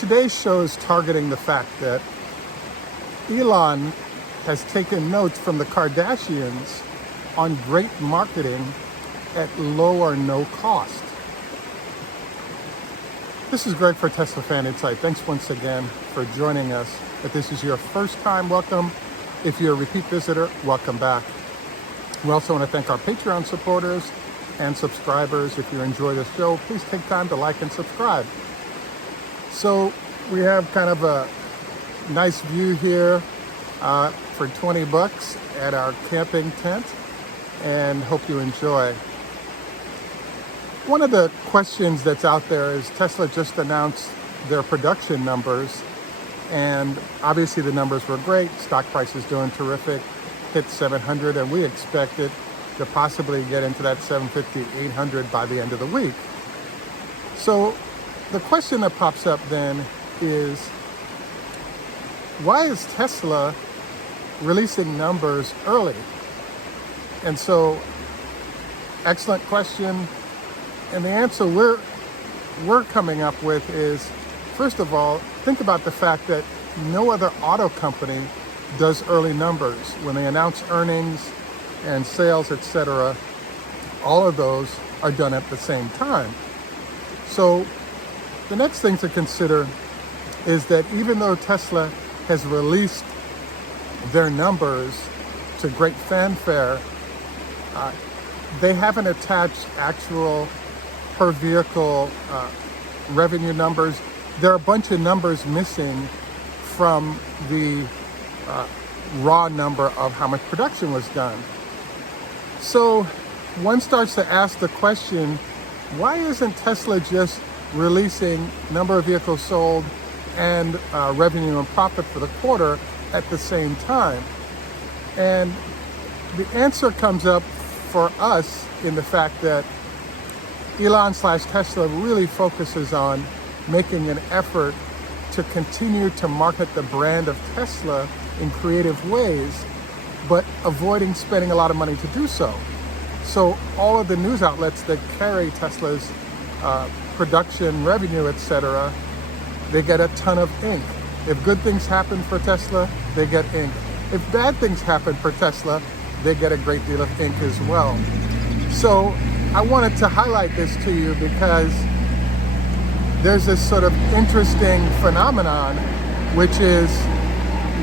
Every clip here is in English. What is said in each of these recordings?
today's show is targeting the fact that Elon has taken notes from the Kardashians on great marketing at low or no cost. This is Greg for Teslafaninsight. Thanks once again for joining us. If this is your first time, welcome. If you're a repeat visitor, welcome back. We also want to thank our Patreon supporters and subscribers. If you enjoy this show, please take time to like and subscribe. So we have kind of a nice view here for 20 bucks at our camping tent, and hope you enjoy. One of the questions that's out there is Tesla just announced their production numbers, and obviously the numbers were great. Stock price is doing terrific, hit 700, and we expect it to possibly get into that 750, 800 by the end of the week. So the question that pops up then is, why is Tesla releasing numbers early? And so, excellent question. And the answer we're coming up with is, first of all, think about the fact that no other auto company does early numbers. When they announce earnings and sales, etc., all of those are done at the same time. So the next thing to consider is that even though Tesla has released their numbers to great fanfare, they haven't attached actual per vehicle revenue numbers. There are a bunch of numbers missing from the raw number of how much production was done. So one starts to ask the question, why isn't Tesla just releasing number of vehicles sold and revenue and profit for the quarter at the same time? And the answer comes up for us in the fact that Elon/Tesla really focuses on making an effort to continue to market the brand of Tesla in creative ways, but avoiding spending a lot of money to do so. So all of the news outlets that carry Tesla's production, revenue, etc., they get a ton of ink. If good things happen for Tesla, they get ink. If bad things happen for Tesla, they get a great deal of ink as well. So I wanted to highlight this to you because there's this sort of interesting phenomenon, which is,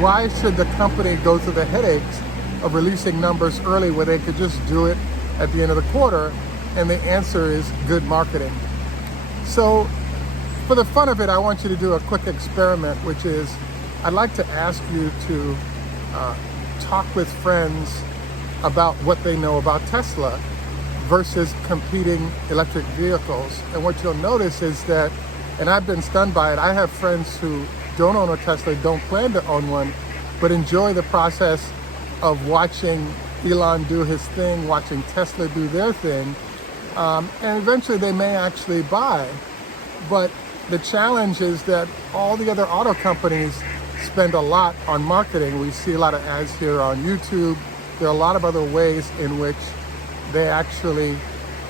why should the company go through the headaches of releasing numbers early where they could just do it at the end of the quarter? And the answer is good marketing. So for the fun of it, I want you to do a quick experiment, which is, I'd like to ask you to talk with friends about what they know about Tesla versus competing electric vehicles. And what you'll notice is that, and I've been stunned by it, I have friends who don't own a Tesla, don't plan to own one, but enjoy the process of watching Elon do his thing, watching Tesla do their thing, and eventually they may actually buy. But the challenge is that all the other auto companies spend a lot on marketing. We see a lot of ads here on YouTube. There are a lot of other ways in which they actually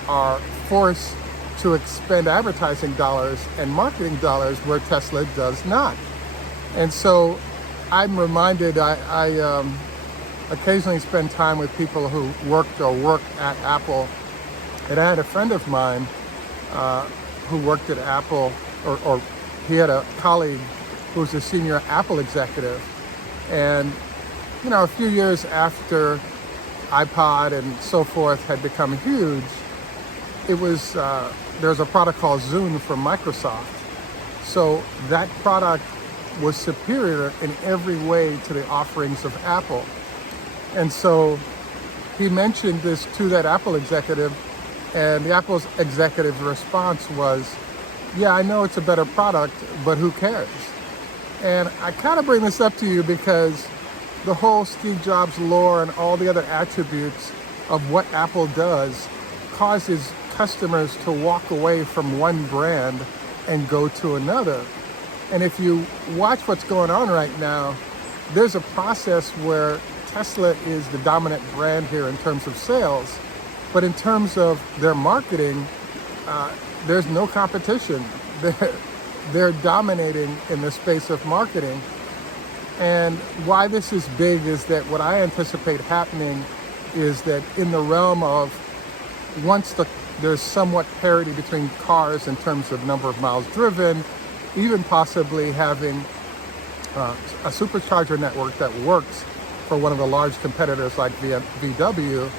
are forced to expend advertising dollars and marketing dollars where Tesla does not. And so I'm reminded, I occasionally spend time with people who worked or work at Apple. And I had a friend of mine who worked at Apple, or he had a colleague who was a senior Apple executive. And, you know, a few years after iPod and so forth had become huge, it was, there's a product called Zune from Microsoft. So that product was superior in every way to the offerings of Apple. And so he mentioned this to that Apple executive, and the Apple's executive's response was, yeah, I know it's a better product, but who cares? And I kind of bring this up to you because the whole Steve Jobs lore and all the other attributes of what Apple does causes customers to walk away from one brand and go to another. And if you watch what's going on right now, there's a process where Tesla is the dominant brand here in terms of sales, but in terms of their marketing, there's no competition. they're dominating in the space of marketing. And why this is big is that what I anticipate happening is that in the realm of once there's somewhat parity between cars in terms of number of miles driven, even possibly having a supercharger network that works for one of the large competitors like VW,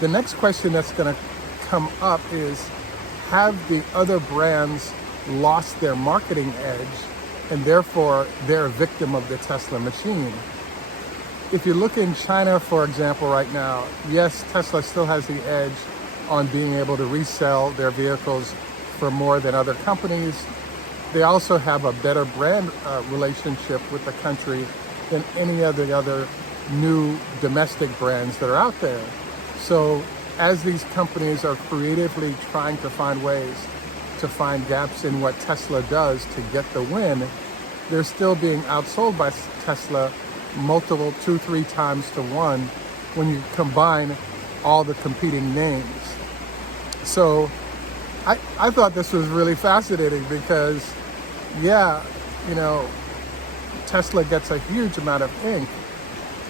the next question that's going to come up is, have the other brands lost their marketing edge and therefore they're a victim of the Tesla machine? If you look in China, for example, right now, yes, Tesla still has the edge on being able to resell their vehicles for more than other companies. They also have a better brand relationship with the country than any of the other new domestic brands that are out there. So as these companies are creatively trying to find ways to find gaps in what Tesla does to get the win, they're still being outsold by Tesla multiple 2-3 times to 1 when you combine all the competing names. So I thought this was really fascinating because, yeah, you know, Tesla gets a huge amount of ink.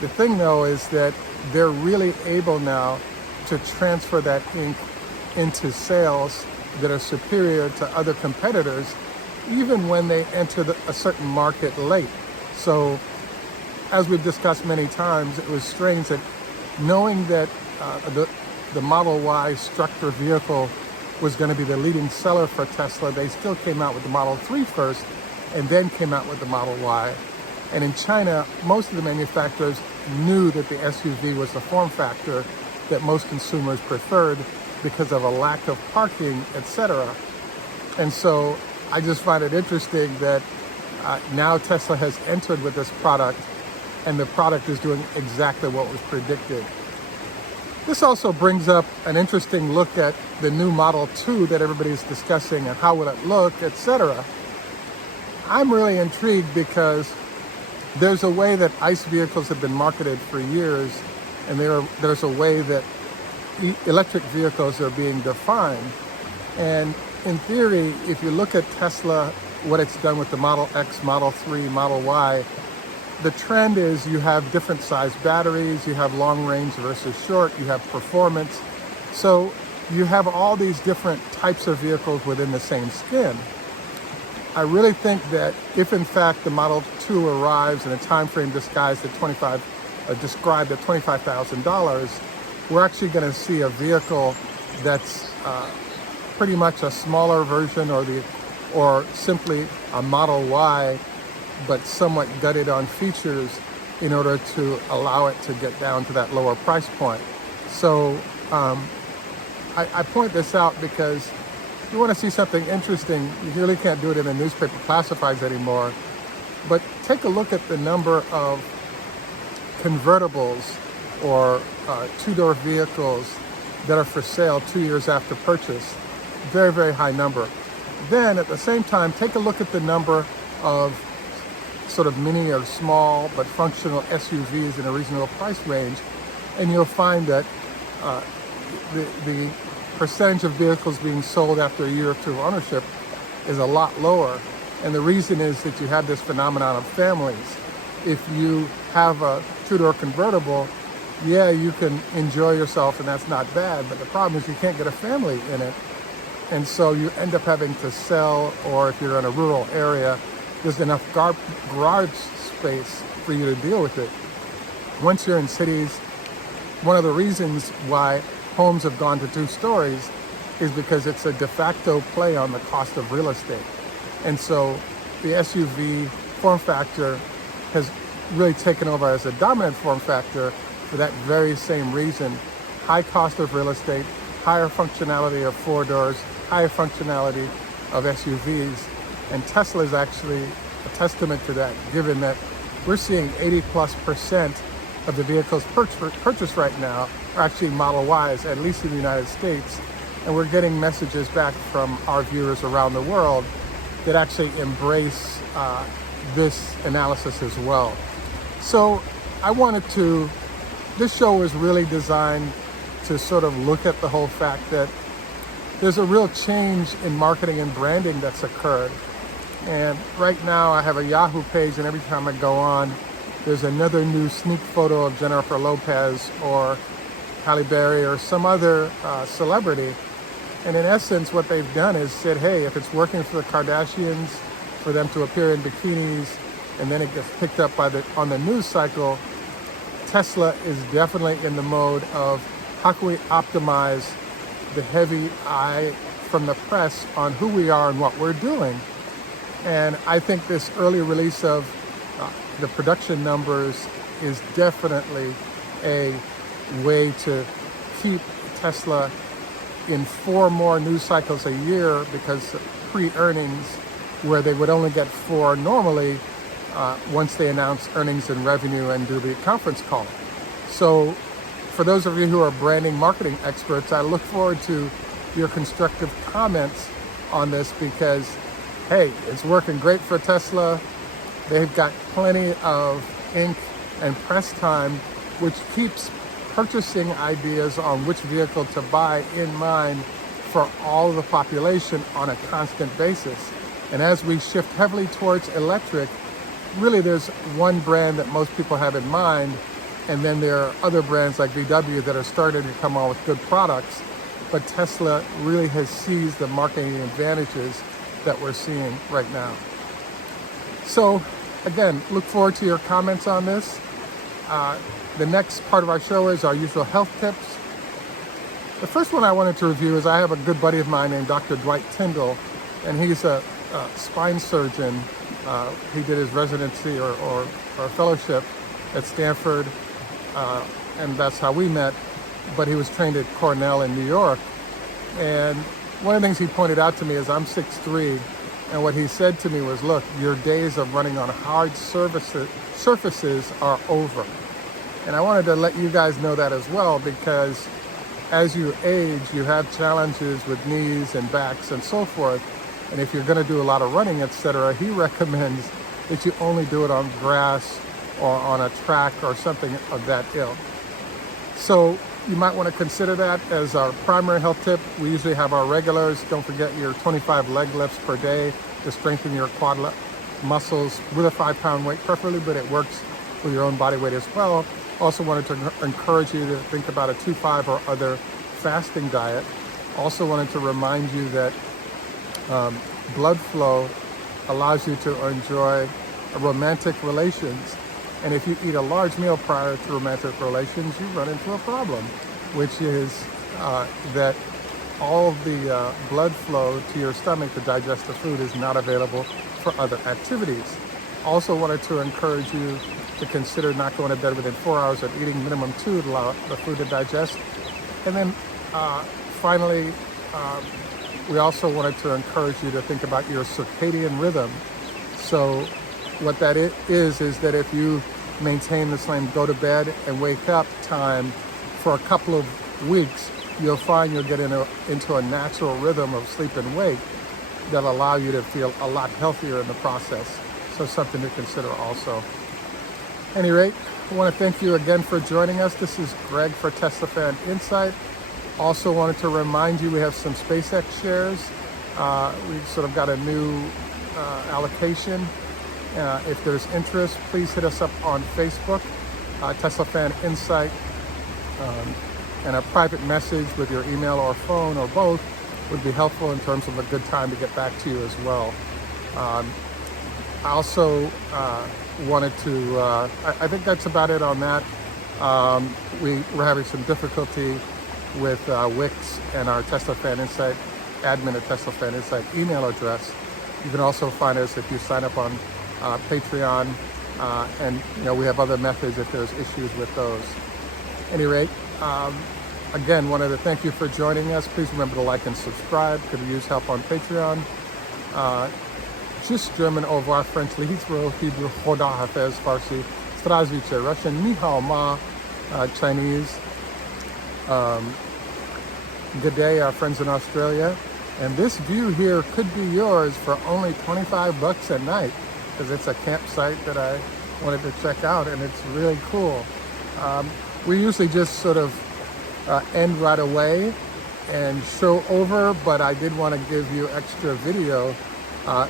The thing though is that they're really able now to transfer that ink into sales that are superior to other competitors, even when they enter a certain market late. So as we've discussed many times, it was strange that knowing that the Model Y structure vehicle was going to be the leading seller for Tesla, they still came out with the Model 3 first and then came out with the Model Y. And in China, most of the manufacturers knew that the SUV was the form factor that most consumers preferred because of a lack of parking, etc. And so I just find it interesting that now Tesla has entered with this product, and the product is doing exactly what was predicted. This also brings up an interesting look at the new Model 2 that everybody's discussing and how will it look, etc. I'm really intrigued because there's a way that ICE vehicles have been marketed for years, and there's a way that electric vehicles are being defined. And in theory, if you look at Tesla, what it's done with the Model X, Model 3, Model Y, the trend is you have different size batteries, you have long range versus short, you have performance. So you have all these different types of vehicles within the same skin. I really think that if in fact the Model 2 arrives in a time frame described at $25,000, we're actually going to see a vehicle that's pretty much a smaller version or simply a Model Y, but somewhat gutted on features in order to allow it to get down to that lower price point. So I point this out because if you want to see something interesting, you really can't do it in the newspaper classifieds anymore. But take a look at the number of convertibles or two-door vehicles that are for sale 2 years after purchase. Very, very high number. Then at the same time, take a look at the number of sort of mini or small but functional SUVs in a reasonable price range, and you'll find that the percentage of vehicles being sold after a year or two of ownership is a lot lower. And the reason is that you have this phenomenon of families. If you have a two-door convertible, yeah, you can enjoy yourself and that's not bad, but the problem is you can't get a family in it. And so you end up having to sell, or if you're in a rural area, there's enough garage space for you to deal with it. Once you're in cities, one of the reasons why homes have gone to 2 stories is because it's a de facto play on the cost of real estate. And so the SUV form factor has really taken over as a dominant form factor for that very same reason. High cost of real estate, higher functionality of 4 doors, higher functionality of SUVs. And Tesla is actually a testament to that, given that we're seeing 80+% of the vehicles purchased right now are actually Model Ys, at least in the United States. And we're getting messages back from our viewers around the world that actually embrace this analysis as well. So this show was really designed to sort of look at the whole fact that there's a real change in marketing and branding that's occurred. And right now I have a Yahoo page, and every time I go on, there's another new sneak photo of Jennifer Lopez or Halle Berry or some other celebrity. And in essence, what they've done is said, hey, if it's working for the Kardashians, for them to appear in bikinis, and then it gets picked up on the news cycle, Tesla is definitely in the mode of how can we optimize the heavy eye from the press on who we are and what we're doing. And I think this early release of the production numbers is definitely a way to keep Tesla in 4 more news cycles a year, because pre-earnings, where they would only get 4 normally once they announce earnings and revenue and do the conference call. So for those of you who are branding marketing experts, I look forward to your constructive comments on this, because hey, it's working great for Tesla. They've got plenty of ink and press time, which keeps purchasing ideas on which vehicle to buy in mind for all of the population on a constant basis. And as we shift heavily towards electric, really there's one brand that most people have in mind, and then there are other brands like VW that are starting to come on with good products, but Tesla really has seized the marketing advantages that we're seeing right now. So again, look forward to your comments on this. The next part of our show is our usual health tips. The first one I wanted to review is I have a good buddy of mine named Dr. Dwight Tyndall, and he's a spine surgeon. He did his residency or fellowship at Stanford, and that's how we met, but he was trained at Cornell in New York. And one of the things he pointed out to me is I'm 6'3", and what he said to me was, look, your days of running on hard surfaces are over. And I wanted to let you guys know that as well, because as you age, you have challenges with knees and backs and so forth. And if you're going to do a lot of running, etc., he recommends that you only do it on grass or on a track or something of that ilk. So you might want to consider that as our primary health tip. We usually have our regulars. Don't forget your 25 leg lifts per day to strengthen your quad muscles with a 5-pound weight preferably, but it works with your own body weight as well. Also wanted to encourage you to think about a 2-5 or other fasting diet. Also wanted to remind you that blood flow allows you to enjoy romantic relations. And if you eat a large meal prior to romantic relations, you run into a problem, which is that all of the blood flow to your stomach to digest the food is not available for other activities. Also wanted to encourage you to consider not going to bed within 4 hours of eating, minimum 2 to allow the food to digest. And then finally, we also wanted to encourage you to think about your circadian rhythm. So what that is that if you maintain the same go to bed and wake up time for a couple of weeks, you'll find you'll get into a natural rhythm of sleep and wake that'll allow you to feel a lot healthier in the process. So something to consider also. At any rate, I want to thank you again for joining us. This is Greg for Teslafaninsight. Also wanted to remind you we have some SpaceX shares. We've sort of got a new allocation. If there's interest, please hit us up on Facebook, Teslafaninsight, and a private message with your email or phone or both would be helpful in terms of a good time to get back to you as well. I also wanted to, I think that's about it on that. We're having some difficulty with Wix and our Teslafaninsight admin at Teslafaninsight email address. You can also find us if you sign up on Patreon, and we have other methods if there's issues with those. At any rate, again, wanted to thank you for joining us. Please remember to like and subscribe. Could use help on Patreon. Just German, au revoir, French, Lihitro, Hebrew, Khoda Hafez, Farsi, Zdravstvuyte, Russian, Ni hao ma, Chinese. Good day, our friends in Australia. And this view here could be yours for only $25 a night, because it's a campsite that I wanted to check out, and it's really cool. We usually just sort of end right away and show over, but I did want to give you extra video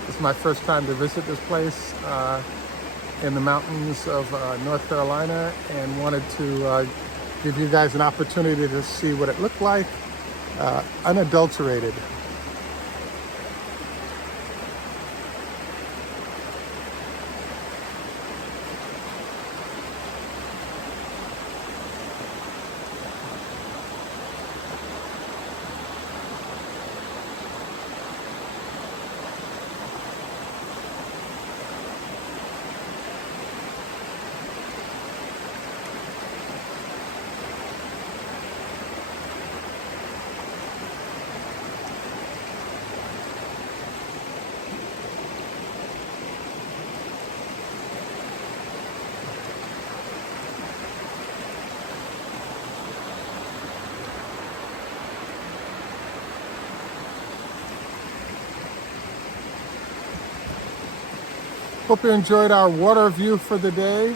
It's my first time to visit this place in the mountains of North Carolina, and wanted to give you guys an opportunity to see what it looked like, unadulterated. Hope you enjoyed our water view for the day.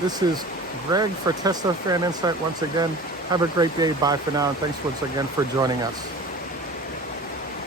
This is Greg for Teslafaninsight once again. Have a great day. Bye for now, and thanks once again for joining us.